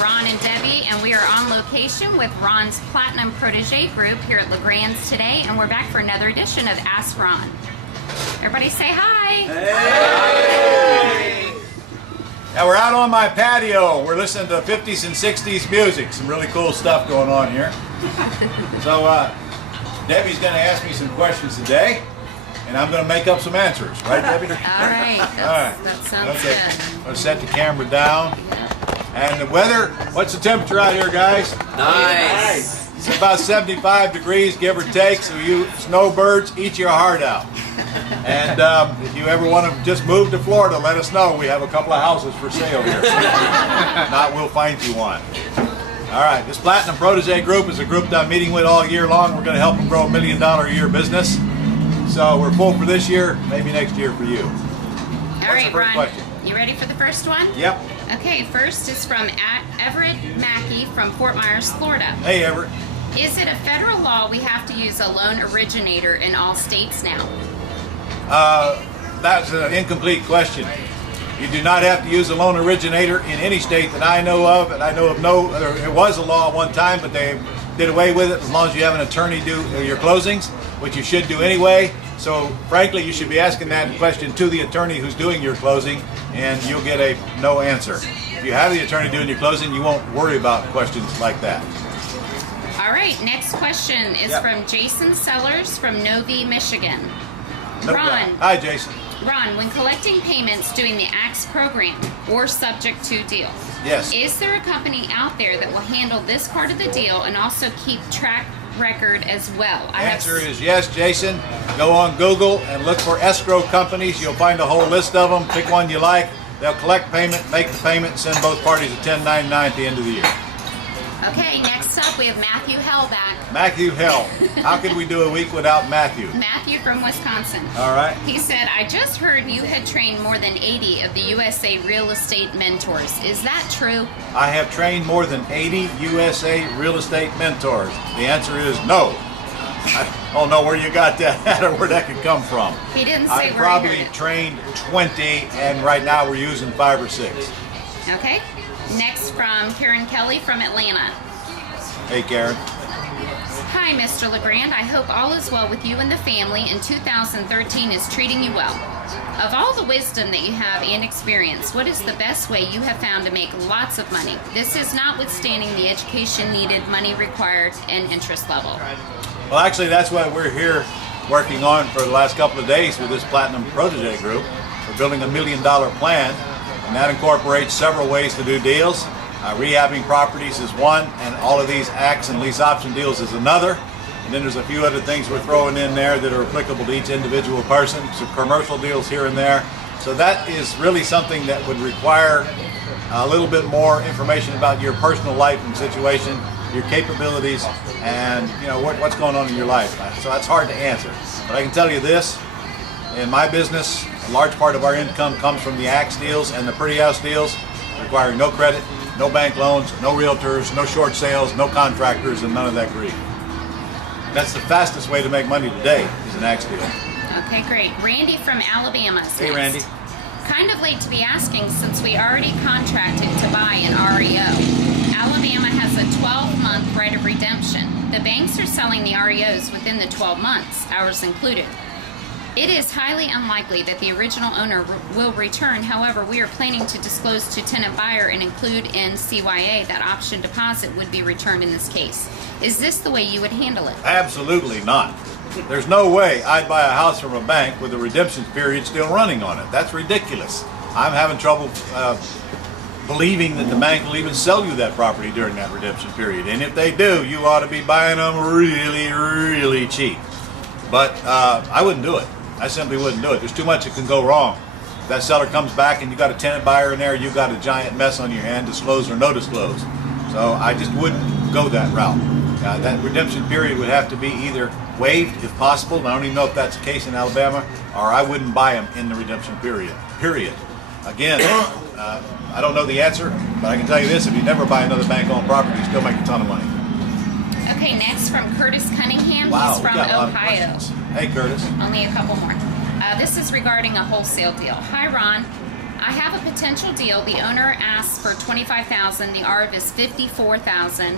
Ron and Debbie, and we are on location with Ron's Platinum Protege Group here at LeGrand's today, and we're back for another edition of Ask Ron. Everybody say hi. Hey! Now we're out on my patio. We're listening to 50s and 60s music. Some really cool stuff going on here. So Debbie's going to ask me some questions today, and I'm going to make up some answers. Right, Debbie? All right. That sounds good. Let's set the camera down. And the weather, what's the temperature out here, guys? Nice. It's about 75 degrees, give or take, so you snowbirds, eat your heart out. And if you ever want to just move to Florida, let us know. We have a couple of houses for sale here. If not, we'll find you one. All right, this Platinum Protege Group is a group that I'm meeting with all year long. We're going to help them grow $1 million a year business. So we're full for this year, maybe next year for you. All right, Ron, you ready for the first one? Yep. Okay, first is from Everett Mackey from Fort Myers, Florida. Hey, Everett. Is it a federal law we have to use a loan originator in all states now? That's an incomplete question. You do not have to use a loan originator in any state that I know of, and I know of no, it was a law at one time, but they did away with it as long as you have an attorney do your closings, which you should do anyway. So frankly, you should be asking that question to the attorney who's doing your closing, and you'll get a no answer. If you have the attorney doing your closing, you won't worry about questions like that. All right, next question is from Jason Sellers from Novi, Michigan. Ron. Hi, Jason. Ron, when collecting payments doing the AXE program or subject to deal, yes, is there a company out there that will handle this part of the deal and also keep track record as well? The answer is yes, Jason. Go on Google and look for escrow companies. You'll find a whole list of them. Pick one you like. They'll collect payment, make the payment, send both parties a 1099 at the end of the year. Okay, next up we have Matthew Hell back. Matthew Hell. How could we do a week without Matthew? Matthew from Wisconsin. All right. He said, I just heard you had trained more than 80 of the USA real estate mentors. Is that true? I have trained more than 80 USA real estate mentors. The answer is no. I don't know where you got that at or where that could come from. He didn't say I where probably he heard it. trained 20, and right now we're using 5 or 6. Okay. Next from Karen Kelly from Atlanta. Hey, Karen. Hi, Mr. LeGrand. I hope all is well with you and the family, and 2013 is treating you well. Of all the wisdom that you have and experience, what is the best way you have found to make lots of money? This is notwithstanding the education needed, money required, and interest level. Well, actually, that's what we're here working on for the last couple of days with this Platinum Protege Group. We're building $1 million plan, and that incorporates several ways to do deals. Rehabbing properties is one, and all of these AXE and lease option deals is another. And then there's a few other things we're throwing in there that are applicable to each individual person, some commercial deals here and there. So that is really something that would require a little bit more information about your personal life and situation, your capabilities, and what's going on in your life. So that's hard to answer. But I can tell you this, in my business, a large part of our income comes from the AXE deals and the pretty house deals, requiring no credit, no bank loans, no realtors, no short sales, no contractors, and none of that greed. That's the fastest way to make money today is an AXE deal. Okay, great. Randy from Alabama. Hey, Randy. Kind of late to be asking since we already contracted to buy an REO. Alabama has a 12-month right of redemption. The banks are selling the REOs within the 12 months, ours included. It is highly unlikely that the original owner will return. However, we are planning to disclose to tenant buyer and include in CYA that option deposit would be returned in this case. Is this the way you would handle it? Absolutely not. There's no way I'd buy a house from a bank with a redemption period still running on it. That's ridiculous. I'm having trouble believing that the bank will even sell you that property during that redemption period. And if they do, you ought to be buying them really, really cheap. But I wouldn't do it. I simply wouldn't do it. There's too much that can go wrong. If that seller comes back and you got a tenant buyer in there, you've got a giant mess on your hand, disclose or no disclose. So I just wouldn't go that route. That redemption period would have to be either waived if possible, and I don't even know if that's the case in Alabama, or I wouldn't buy them in the redemption period. Again, I don't know the answer, but I can tell you this, if you never buy another bank-owned property, you still make a ton of money. Okay, next from Curtis Cunningham. Wow, He's from Ohio. Hey, Curtis. Only a couple more. This is regarding a wholesale deal. Hi, Ron. I have a potential deal. The owner asks for $25,000. The ARV is $54,000.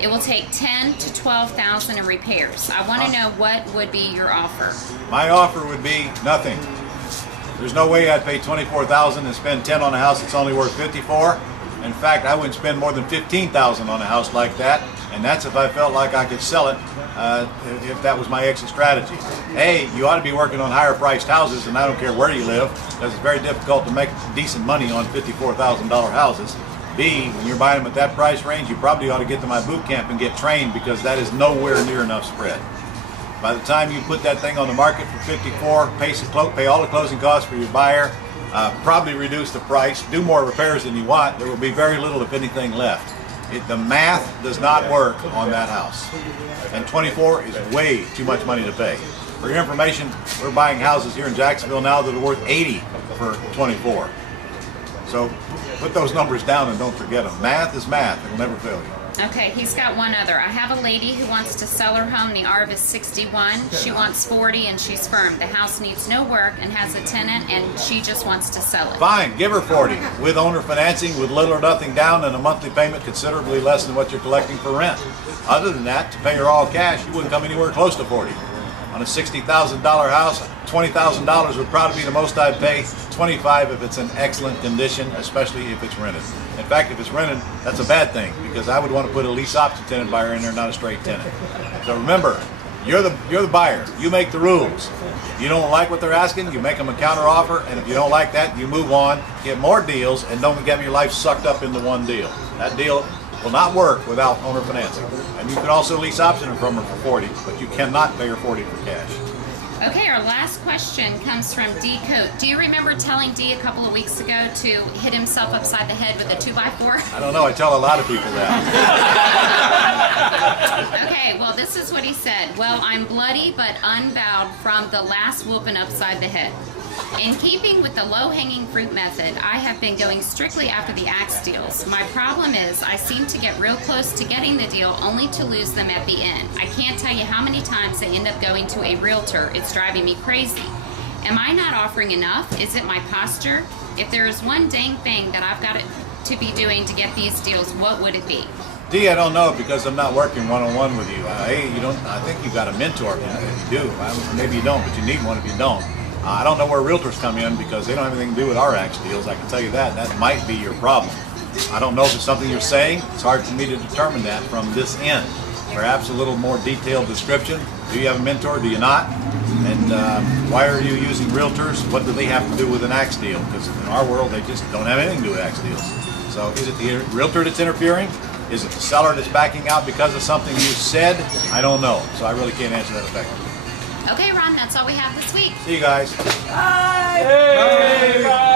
It will take $10,000 to $12,000 in repairs. I want to know what would be your offer. My offer would be nothing. There's no way I'd pay $24,000 and spend $10,000 on a house that's only worth $54,000. In fact, I wouldn't spend more than $15,000 on a house like that, and that's if I felt like I could sell it, if that was my exit strategy. A, you ought to be working on higher priced houses, and I don't care where you live, because it's very difficult to make decent money on $54,000 houses. B, when you're buying them at that price range, you probably ought to get to my boot camp and get trained, because that is nowhere near enough spread. By the time you put that thing on the market for $54,000, pay all the closing costs for your buyer, probably reduce the price, do more repairs than you want, there will be very little, if anything, left. The math does not work on that house. And $24,000 is way too much money to pay. For your information, we're buying houses here in Jacksonville now that are worth $80,000 for $24,000. So put those numbers down and don't forget them. Math is math. It'll never fail you. Okay, he's got one other. I have a lady who wants to sell her home. The ARV is 61. She wants 40 and she's firm. The house needs no work and has a tenant and she just wants to sell it. Fine, give her 40 with owner financing with little or nothing down and a monthly payment considerably less than what you're collecting for rent. Other than that, to pay her all cash, you wouldn't come anywhere close to 40. On a $60,000 house, $20,000 would probably be the most I'd pay. $25,000 if it's in excellent condition, especially if it's rented. In fact, if it's rented, that's a bad thing because I would want to put a lease option tenant buyer in there, not a straight tenant. So remember, you're the buyer. You make the rules. If you don't like what they're asking, you make them a counter offer, and if you don't like that, you move on, get more deals, and don't get your life sucked up into one deal. That deal will not work without owner financing. And you can also lease option from her for 40, but you cannot pay her 40 for cash. Okay, our last question comes from D. Coat. Do you remember telling D a couple of weeks ago to hit himself upside the head with a 2x4? I don't know. I tell a lot of people that. Okay, well, this is what he said. Well, I'm bloody but unbowed from the last whooping upside the head. In keeping with the low-hanging fruit method, I have been going strictly after the axe deals. My problem is I seem to get real close to getting the deal only to lose them at the end. I can't tell you how many times I end up going to a realtor. It's driving me crazy. Am I not offering enough? Is it my posture? If there is one dang thing that I've got to be doing to get these deals, what would it be? D, I don't know because I'm not working one-on-one with you. You don't. I think you've got a mentor. If you do, maybe you don't, but you need one if you don't. I don't know where realtors come in because they don't have anything to do with our axe deals. I can tell you that. That might be your problem. I don't know if it's something you're saying. It's hard for me to determine that from this end. Perhaps a little more detailed description. Do you have a mentor? Do you not? And why are you using realtors? What do they have to do with an axe deal? Because in our world, they just don't have anything to do with axe deals. So is it the realtor that's interfering? Is it the seller that's backing out because of something you said? I don't know. So I really can't answer that effectively. Okay, Ron, that's all we have this week. See you guys. Bye. Hey. Bye.